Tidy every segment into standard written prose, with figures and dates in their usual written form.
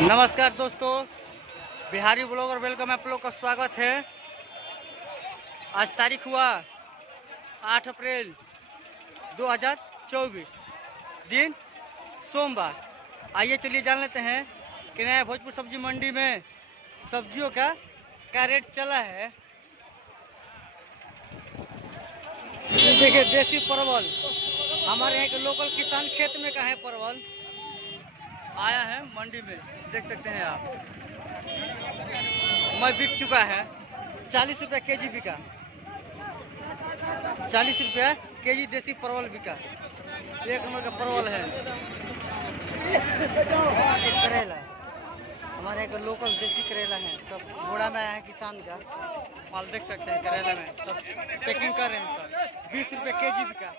नमस्कार दोस्तों, Bihari blogger welcome आप लोग का स्वागत है। आज तारीख हुआ 8 अप्रैल 2024, दिन सोमवार। आइए चलिए जान लेते हैं कि नया भोजपुर सब्जी मंडी में सब्जियों का क्या रेट चला है। देखिए देसी परवल, हमारे यहाँ के लोकल किसान खेत में का है परवल आया है मंडी में, देख सकते हैं आप। मैं बिक चुका है 40 रुपये केजी बिका, 40 रुपये केजी देसी परवल बिका। एक नंबर का परवल है। करेला, हमारे यहाँ का लोकल देसी करेला है, सब घोड़ा में आया है किसान का माल, देख सकते हैं। करेला में सब पैकिंग कर रहे हैं सर। 20 रुपये केजी बिका,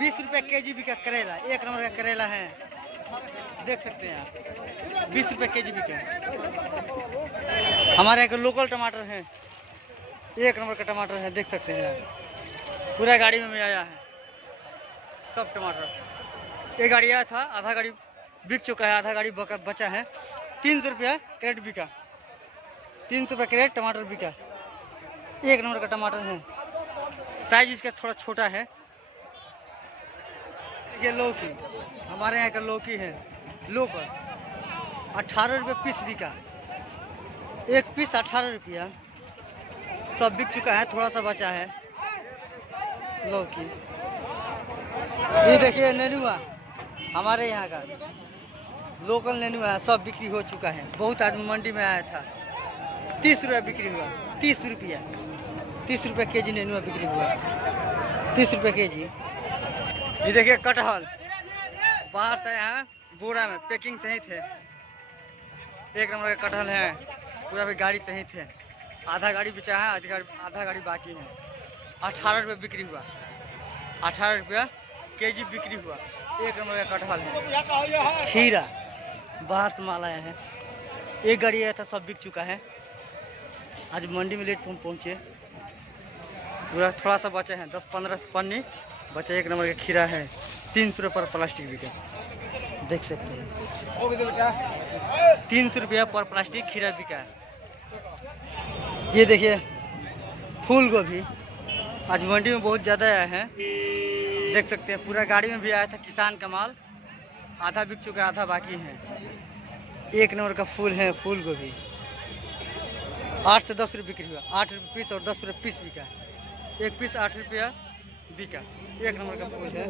20 रुपये केजी बिका करेला। एक नंबर का करेला है, देख सकते हैं आप। 20 रुपये केजी बिके। हमारे यहाँ के लोकल टमाटर हैं, एक नंबर का टमाटर है, देख सकते हैं आप। पूरा गाड़ी में आया है सब टमाटर। एक गाड़ी आया था, आधा गाड़ी बिक चुका है, आधा गाड़ी बचा है। 300 रुपया क्रेट बिका, 300 रुपये क्रेट टमाटर बिका। एक नंबर का टमाटर है, साइज इसका थोड़ा छोटा है। ये लौकी, हमारे यहाँ का लौकी है लोकल, 18 रुपये पीस बिका। एक पीस 18 रुपया, सब बिक चुका है, थोड़ा सा बचा है लौकी। ये देखिए नेनुआ, हमारे यहाँ का लोकल नेनुआ है, सब बिक्री हो चुका है। बहुत आदमी मंडी में आया था, 30 रुपया बिक्री हुआ। 30 रुपया, 30 रुपये केजी नेनुआ बिक्री हुआ, 30 रुपये केजी। ये देखिए कटहल, बाहर से यहाँ बोरा में पैकिंग सहित है। एक नंबर का कटहल है, पूरा भी गाड़ी सहित है। आधा गाड़ी बेचा है, आधा गाड़ी बाकी है। 18 रुपये बिक्री हुआ, 18 रुपया केजी बिक्री हुआ। एक नंबर का कटहल है। खीरा, बाहर से माल आया है, एक गाड़ी आया था, सब बिक चुका है। आज मंडी में लेट पहुँचे, पूरा थोड़ा सा बचा है, 10-15 पन्नी बचा। एक नंबर का खीरा है, 300 रुपये पर प्लास्टिक बिका, देख सकते हैं। 300 रुपया पर प्लास्टिक खीरा बिका। ये देखिए फूल गोभी, आज मंडी में बहुत ज़्यादा आया है, देख सकते हैं। पूरा गाड़ी में भी आया था किसान का माल, आधा बिक चुका है, आधा बाकी है। एक नंबर का फूल है फूल गोभी। 8 से 10 रुपये बिक्री हुआ, 8 रुपये पीस और 10 रुपये पीस बिका। एक पीस 8 रुपया बिका। एक नंबर का फूल है।